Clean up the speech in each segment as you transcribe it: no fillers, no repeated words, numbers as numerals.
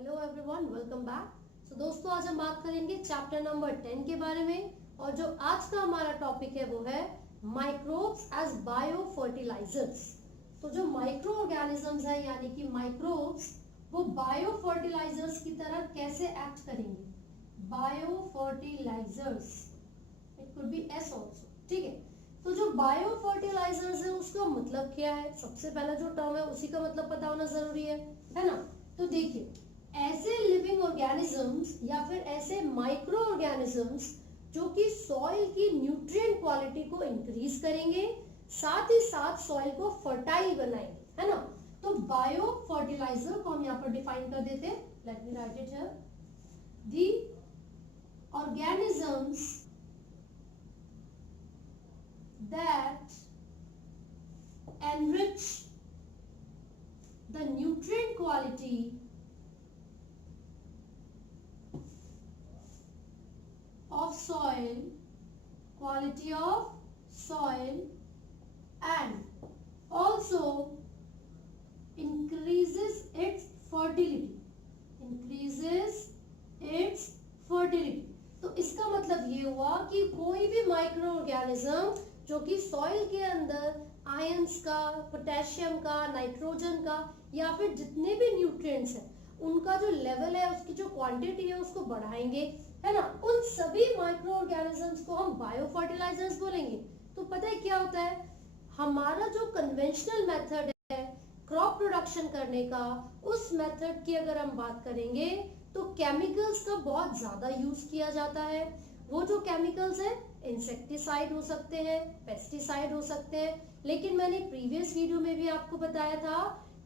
Hello everyone, welcome back. So दोस्तों, आज हम बात करेंगे चैप्टर नंबर 10 के बारे में। और जो आज का हमारा टॉपिक है वो है माइक्रोब्स एज बायो फर्टिलाइजर्स। तो जो माइक्रो ऑर्गेनिजम्स है यानी कि माइक्रोब्स, वो बायो फर्टिलाइजर्स की तरह कैसे एक्ट करेंगे। Bio fertilizers, it could be as also, ठीक है। तो जो बायो फर्टिलाइजर्स है उसका मतलब क्या है, सबसे पहला जो टर्म है उसी का मतलब पता होना जरूरी है ना। तो देखिए, ऐसे लिविंग ऑर्गेनिजम्स या फिर ऐसे माइक्रो ऑर्गेनिजम्स जो कि सॉइल की न्यूट्रिएंट क्वालिटी को इंक्रीज करेंगे, साथ ही साथ सॉइल को फर्टाइल बनाएंगे, है ना। तो बायो फर्टिलाइजर को हम यहाँ पर डिफाइन कर देते हैं। Let me right it here. The organisms that enrich the nutrient quality of soil, and also increases its fertility। तो इसका मतलब ये हुआ कि कोई भी माइक्रो ऑर्गेनिज्म जो कि सॉइल के अंदर आयंस का, पोटेशियम का, नाइट्रोजन का या फिर जितने भी न्यूट्रिएंट्स हैं उनका जो लेवल है, उसकी जो क्वांटिटी है उसको बढ़ाएंगे, है ना। उन सभी माइक्रो ऑर्गेनिजम्स को हम बायो फर्टिलाइजर्स बोलेंगे। तो पता है क्या होता है, हमारा जो कन्वेंशनल मेथड है क्रॉप प्रोडक्शन करने का, उस मेथड की अगर हम बात करेंगे तो केमिकल्स का बहुत ज्यादा यूज किया जाता है। वो जो केमिकल्स है, इंसेक्टिसाइड हो सकते हैं, पेस्टिसाइड हो सकते हैं, लेकिन मैंने प्रीवियस वीडियो में भी आपको बताया था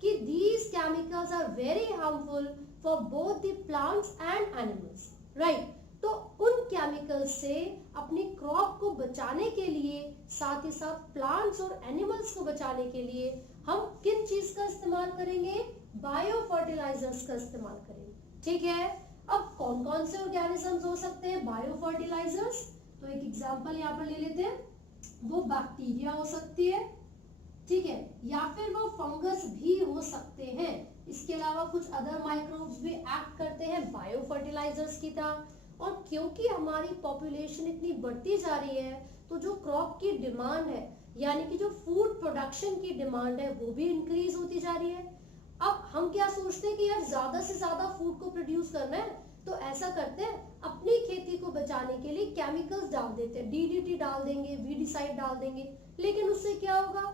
कि these chemicals are very harmful for both the plants and animals, right? तो उन केमिकल्स से अपनी क्रॉप को बचाने के लिए, साथ ही साथ प्लांट्स और एनिमल्स को बचाने के लिए हम किन चीज का इस्तेमाल करेंगे, बायो फर्टिलाइजर्स का इस्तेमाल करेंगे, ठीक है। अब कौन कौन से ऑर्गेनिजम्स हो सकते हैं बायो फर्टिलाइजर्स, तो एक एग्जांपल यहाँ पर ले लेते हैं। वो बैक्टीरिया हो सकती है, ठीक है, या फिर वो फंगस भी हो सकते हैं। इसके अलावा कुछ अदर माइक्रोब्स भी एक्ट करते हैं बायो फर्टिलाइजर्स की तरह। और क्योंकि हमारी पॉपुलेशन इतनी बढ़ती जा रही है तो जो क्रॉप की डिमांड है यानी कि जो फूड प्रोडक्शन की डिमांड है वो भी इंक्रीज होती जा रही है। अब हम क्या सोचते हैं कि यार ज्यादा से ज्यादा फूड को प्रोड्यूस करना है, तो ऐसा करते हैं, अपनी खेती को बचाने के लिए केमिकल्स डाल देते हैं, डीडीटी डाल देंगे, वीडिसाइड डाल देंगे। लेकिन उससे क्या होगा,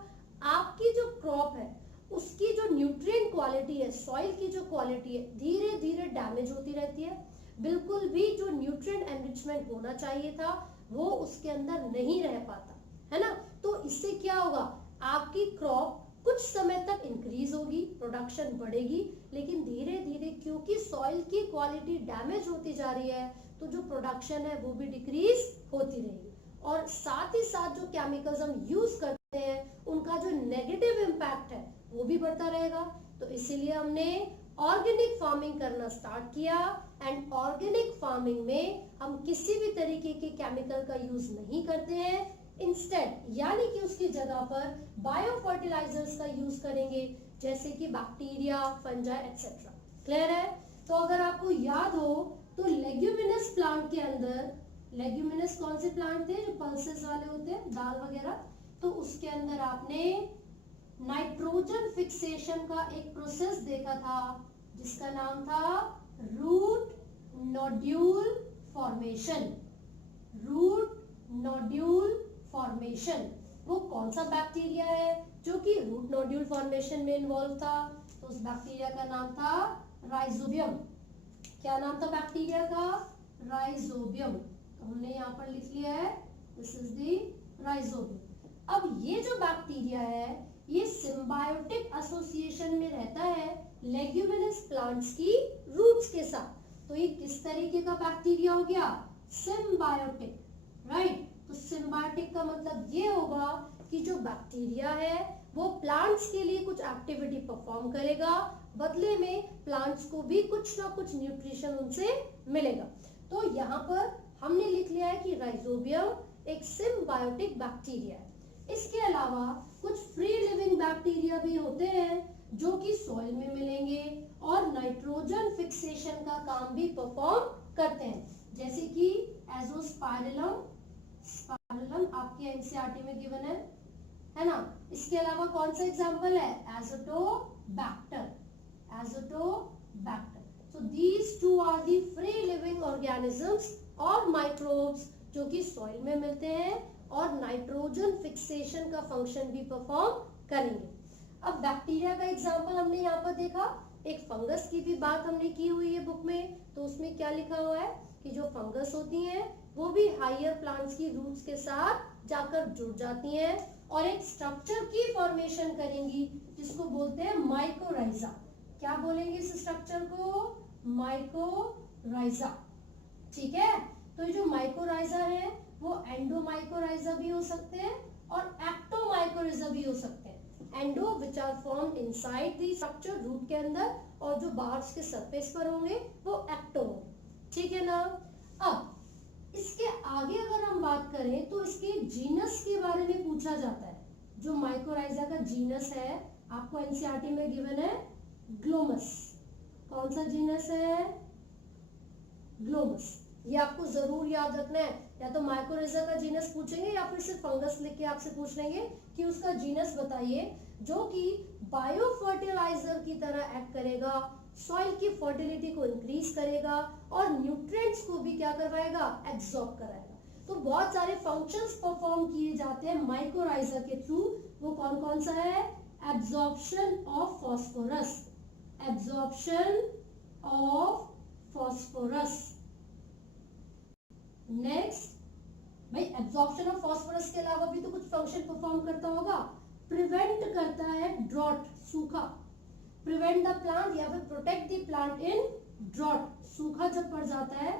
आपकी जो क्रॉप है उसकी जो न्यूट्रिएंट क्वालिटी है, सॉइल की जो क्वालिटी है, धीरे धीरे डैमेज होती रहती है। बिल्कुल भी जो न्यूट्रिएंट एनरिचमेंट होना चाहिए था वो उसके अंदर नहीं रह पाता, है ना। तो इससे क्या होगा, आपकी क्रॉप कुछ समय तक इंक्रीज होगी, प्रोडक्शन बढ़ेगी, लेकिन धीरे धीरे क्योंकि सॉइल की क्वालिटी डैमेज होती जा रही है तो जो प्रोडक्शन है वो भी डिक्रीज होती रहेगी। और साथ ही साथ जो केमिकल्स हम यूज करते हैं उनका जो नेगेटिव इम्पैक्ट है वो भी बढ़ता रहेगा। तो इसीलिए हमने ऑर्गेनिक फार्मिंग करना स्टार्ट किया। एंड ऑर्गेनिक फार्मिंग में हम किसी भी तरीके के केमिकल का यूज नहीं करते हैं, इंस्टेड यानी कि उसकी जगह पर बायो फर्टिलाइजर्स का यूज करेंगे, जैसे कि बैक्टीरिया, फंजाई एक्सेट्रा। क्लियर है। तो अगर आपको याद हो तो लेग्यूमिनस प्लांट के अंदर, लेग्यूमिनस कौन से प्लांट थे जो पल्सेस वाले होते हैं, दाल वगैरह, तो उसके अंदर आपने नाइट्रोजन फिक्सेशन का एक प्रोसेस देखा था जिसका नाम था root nodule formation. Root nodule formation, वो कौन सा बैक्टीरिया है जो कि रूट नोड्यूल फॉर्मेशन में इन्वॉल्व था, तो उस बैक्टीरिया का नाम था राइजोबियम। क्या नाम था बैक्टीरिया का, राइजोबियम। तो हमने यहाँ पर लिख लिया है, दिस इज द राइजोबियम। अब ये जो बैक्टीरिया है ये सिम्बायोटिक एसोसिएशन में रहता है लेग्यूमिनस प्लांट्स की रूट्स के साथ। तो ये किस तरीके का बैक्टीरिया हो गया, सिम्बायोटिक, राइट। तो सिम्बायोटिक का मतलब ये होगा कि जो बैक्टीरिया है वो प्लांट्स के लिए कुछ एक्टिविटी परफॉर्म करेगा, बदले में प्लांट्स को भी कुछ ना कुछ न्यूट्रिशन उनसे मिलेगा। तो यहाँ पर हमने लिख लिया है कि राइजोबियम एक सिम्बायोटिक बैक्टीरिया है। इसके अलावा कुछ फ्री लिविंग बैक्टीरिया भी होते हैं जो कि सॉइल में मिलेंगे और नाइट्रोजन नाइट्रोजन फिक्सेशन का काम भी परफॉर्म करते हैं, जैसे कि एजोस्पाइरलम आपके एनसीईआरटी में गिवन है ना। इसके अलावा कौन सा एग्जांपल है, Azotobacter. So these two are the free living organisms और माइक्रोब्स जो कि सॉइल में मिलते हैं और नाइट्रोजन फिक्सेशन का फंक्शन भी परफॉर्म करेंगे। अब बैक्टीरिया का एग्जांपल हमने यहाँ पर देखा, एक फंगस की भी बात हमने की हुई है बुक में, तो उसमें क्या लिखा हुआ है कि जो फंगस होती हैं वो भी हायर प्लांट्स की रूट्स के साथ जाकर जुड़ जाती हैं और एक स्ट्रक्चर की फॉर्मेशन करेंगी जिसको बोलते हैं माइकोराइजा। क्या बोलेंगे इस स्ट्रक्चर को, माइकोराइजा। ठीक है, तो ये जो माइकोराइजा है वो एंडोमाइकोराइजा भी हो सकते हैं और एक्टोमाइकोराइजा भी हो सकते हैं। Endo which are formed inside the structure, root के अंदर, और जो बाहर के सरफेस पर होंगे वो एक्टो होंगे। ठीक है ना। अब इसके आगे अगर हम बात करें तो इसके जीनस के बारे में पूछा जाता है। जो माइकोराइजा का जीनस है आपको एनसीईआरटी में गिवन है ग्लोमस। कौन सा जीनस है, ग्लोमस। ये आपको जरूर याद रखना है, या तो माइकोराइजा का जीनस पूछेंगे या फिर सिर्फ फंगस लिख के आपसे पूछ लेंगे कि उसका जीनस बताइए, जो कि बायो फर्टिलाइजर की तरह एक्ट करेगा, सॉइल की फर्टिलिटी को इंक्रीज करेगा और न्यूट्रिएंट्स को भी क्या करवाएगा, एब्जॉर्ब कराएगा। तो बहुत सारे फंक्शंस परफॉर्म किए जाते हैं माइकोराइजा के थ्रू। वो कौन कौन सा है, absorption of phosphorus, absorption of phosphorus. Next भाई, एब्जॉर्प्शन ऑफ फॉस्फोरस के अलावा भी तो कुछ फंक्शन परफॉर्म करता होगा। प्रिवेंट करता है ड्रॉट, सूखा, प्रिवेंट द प्लांट या फिर protect the plant in drought. सूखा जब पड़ जाता है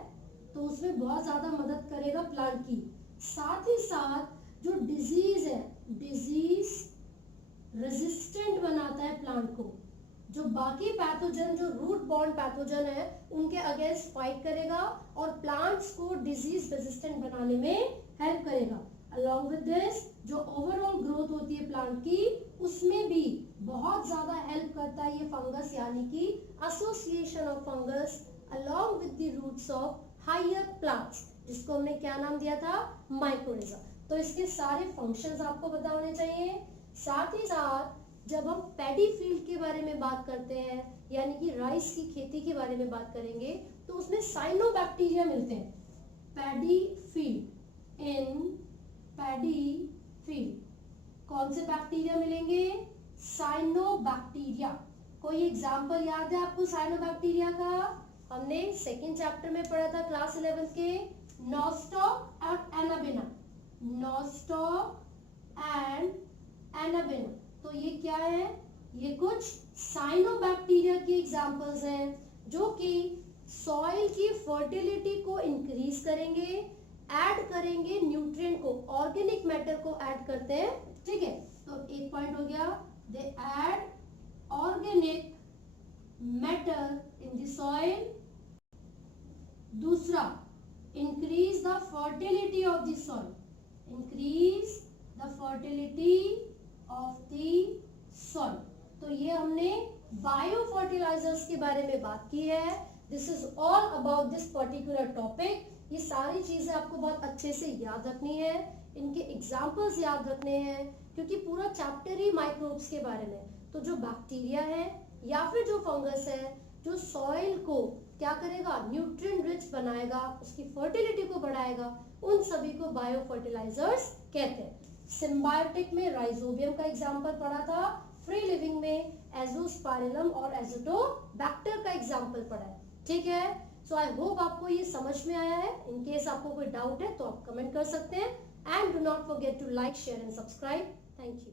तो उसमें बहुत ज्यादा मदद करेगा प्लांट की। साथ ही साथ जो डिजीज है, डिजीज रेजिस्टेंट बनाता है प्लांट को। जो बाकी पैथोजन, जो रूट बॉर्न पैथोजन है, उनके अगेंस्ट फाइट करेगा और प्लांट्स को डिजीज रेजिस्टेंट बनाने में हेल्प करेगा। अलॉन्ग विद दिस जो ओवरऑल ग्रोथ होती है प्लांट की, उसमें भी बहुत ज्यादा हेल्प करता है ये फंगस, यानी कि association of fungus along with the roots of higher plants, जिसको हमने क्या नाम दिया था, माइकोराइजा। तो इसके सारे फंक्शंस आपको पता होने चाहिए। साथ ही साथ जब हम पैडी फील्ड के बारे में बात करते हैं, यानी कि राइस की खेती के बारे में बात करेंगे, तो उसमें साइनोबैक्टीरिया मिलते हैं। पैडी फील्ड, इन पैडी फील्ड कौन से बैक्टीरिया मिलेंगे, साइनोबैक्टीरिया। कोई एग्जांपल याद है आपको साइनोबैक्टीरिया का, हमने सेकंड चैप्टर में पढ़ा था क्लास 11 के, नॉस्टॉक और एनाबेना, नॉस्टॉक एंड एनाबेना। तो ये क्या है, ये कुछ साइनोबैक्टीरिया के एग्जांपल्स हैं जो कि सॉइल की फर्टिलिटी को इंक्रीज करेंगे, ऐड करेंगे न्यूट्रिएंट को, ऑर्गेनिक मैटर को ऐड करते हैं। ठीक है, तो एक पॉइंट हो गया, they add organic matter in the soil. दूसरा, increase the fertility of the soil, increase the fertility of the soil. तो ये हमने बायो फर्टिलाइजर्स के बारे में बात की है। This is all about this particular topic. ये सारी चीजें आपको बहुत अच्छे से याद रखनी है, इनके एग्जाम्पल्स याद रखने हैं, क्योंकि पूरा चैप्टर ही माइक्रोब्स के बारे में। तो जो बैक्टीरिया है या फिर जो फंगस है, जो सॉइल को क्या करेगा, न्यूट्रिएंट रिच बनाएगा, उसकी फर्टिलिटी को बढ़ाएगा, उन सभी को बायो फर्टिलाइजर्स कहते हैं। सिम्बायोटिक में राइजोबियम का एग्जाम्पल पढ़ा था, फ्री लिविंग में एजोस्पाइरलम और एजोटोबैक्टर का एग्जाम्पल पढ़ा है। ठीक है, सो आई होप आपको ये समझ में आया है। इन केस आपको कोई डाउट है तो आप कमेंट कर सकते हैं, and do not forget to like, share and subscribe. Thank you.